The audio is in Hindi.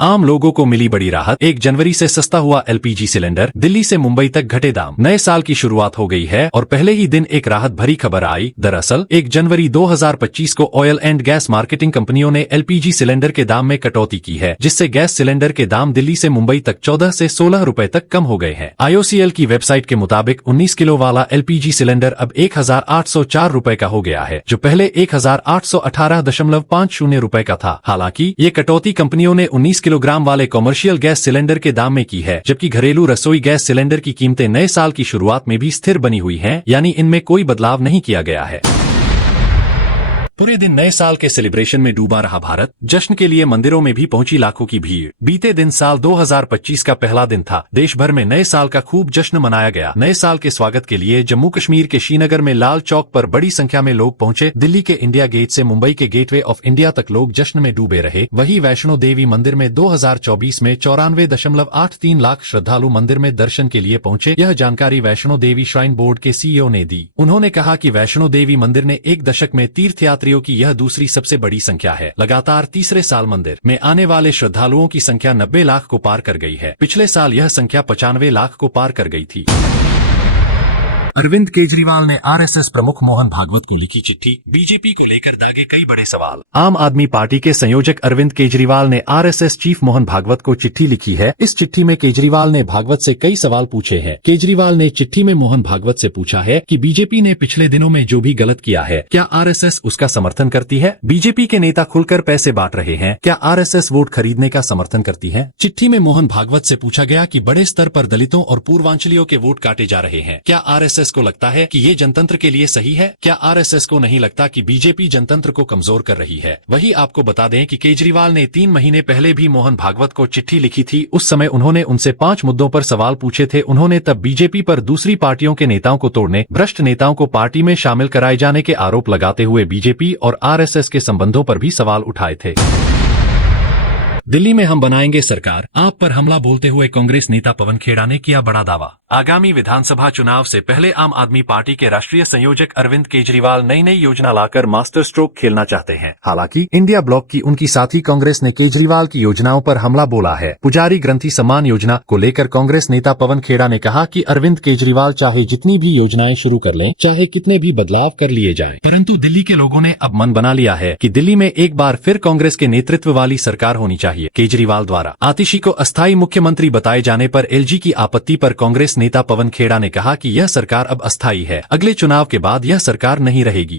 आम लोगों को मिली बड़ी राहत। 1 जनवरी से सस्ता हुआ एलपीजी सिलेंडर, दिल्ली से मुंबई तक घटे दाम। नए साल की शुरुआत हो गई है और पहले ही दिन एक राहत भरी खबर आई। दरअसल 1 जनवरी 2025 को ऑयल एंड गैस मार्केटिंग कंपनियों ने एलपीजी सिलेंडर के दाम में कटौती की है, जिससे गैस सिलेंडर के दाम दिल्ली से मुंबई तक 14 से 16 रुपए तक कम हो गए हैं। आईओसीएल की वेबसाइट के मुताबिक 19 किलो वाला एलपीजी सिलेंडर अब 1804 रुपए का हो गया है, जो पहले 1818.50 रुपए का था। हालांकि ये कटौती कंपनियों ने 19 किलोग्राम वाले कॉमर्शियल गैस सिलेंडर के दाम में की है, जबकि घरेलू रसोई गैस सिलेंडर की कीमतें नए साल की शुरुआत में भी स्थिर बनी हुई हैं, यानी इनमें कोई बदलाव नहीं किया गया है। पूरे दिन नए साल के सेलिब्रेशन में डूबा रहा भारत। जश्न के लिए मंदिरों में भी पहुंची लाखों की भीड़। बीते दिन साल 2025 का पहला दिन था। देश भर में नए साल का खूब जश्न मनाया गया। नए साल के स्वागत के लिए जम्मू कश्मीर के श्रीनगर में लाल चौक पर बड़ी संख्या में लोग पहुंचे। दिल्ली के इंडिया गेट से मुंबई के गेटवे ऑफ इंडिया तक लोग जश्न में डूबे रहे। वहीं वैष्णो देवी मंदिर में 2024 में 94.83 लाख श्रद्धालु मंदिर में दर्शन के लिए पहुंचे। यह जानकारी वैष्णो देवी श्राइन बोर्ड के सीईओ ने दी। उन्होंने कहा कि वैष्णो देवी मंदिर ने एक दशक में तीर्थयात्रियों की यह दूसरी सबसे बड़ी संख्या है। लगातार तीसरे साल मंदिर में आने वाले श्रद्धालुओं की संख्या 90 लाख को पार कर गई है। पिछले साल यह संख्या 95 लाख को पार कर गई थी। अरविंद केजरीवाल ने आरएसएस प्रमुख मोहन भागवत को लिखी चिट्ठी। बीजेपी को लेकर दागे कई बड़े सवाल। आम आदमी पार्टी के संयोजक अरविंद केजरीवाल ने आरएसएस चीफ मोहन भागवत को चिट्ठी लिखी है। इस चिट्ठी में केजरीवाल ने भागवत से कई सवाल पूछे हैं। केजरीवाल ने चिट्ठी में मोहन भागवत से पूछा है कि बीजेपी ने पिछले दिनों में जो भी गलत किया है, क्या आरएसएस उसका समर्थन करती है? बीजेपी के नेता खुलकर पैसे बांट रहे हैं, क्या आरएसएस वोट खरीदने का समर्थन करती है? चिट्ठी में मोहन भागवत से पूछा गया कि बड़े स्तर पर दलितों और पूर्वांचलियों के वोट काटे जा रहे हैं, क्या आरएसएस को लगता है कि ये जनतंत्र के लिए सही है? क्या आरएसएस को नहीं लगता कि बीजेपी जनतंत्र को कमजोर कर रही है? वही आपको बता दें कि केजरीवाल ने 3 महीने पहले भी मोहन भागवत को चिट्ठी लिखी थी। उस समय उन्होंने उनसे 5 मुद्दों पर सवाल पूछे थे। उन्होंने तब बीजेपी पर दूसरी पार्टियों के नेताओं को तोड़ने, भ्रष्ट नेताओं को पार्टी में शामिल कराए जाने के आरोप लगाते हुए बीजेपी और आरएसएस के संबंधों पर भी सवाल उठाए थे। दिल्ली में हम बनाएंगे सरकार, आप पर हमला बोलते हुए कांग्रेस नेता पवन खेड़ा ने किया बड़ा दावा। आगामी विधानसभा चुनाव से पहले आम आदमी पार्टी के राष्ट्रीय संयोजक अरविंद केजरीवाल नई योजना लाकर मास्टर स्ट्रोक खेलना चाहते हैं। हालांकि इंडिया ब्लॉक की उनकी साथी कांग्रेस ने केजरीवाल की योजनाओं पर हमला बोला है। पुजारी ग्रंथि सम्मान योजना को लेकर कांग्रेस नेता पवन खेड़ा ने कहा कि अरविंद केजरीवाल चाहे जितनी भी योजनाएं शुरू कर लें, चाहे कितने भी बदलाव कर लिए जाएं, परंतु दिल्ली के लोगों ने अब मन बना लिया है कि दिल्ली में एक बार फिर कांग्रेस के नेतृत्व वाली सरकार होनी चाहिए। केजरीवाल द्वारा आतिशी को अस्थायी मुख्यमंत्री बताए जाने पर एलजी की आपत्ति पर कांग्रेस नेता पवन खेड़ा ने कहा कि यह सरकार अब अस्थायी है, अगले चुनाव के बाद यह सरकार नहीं रहेगी।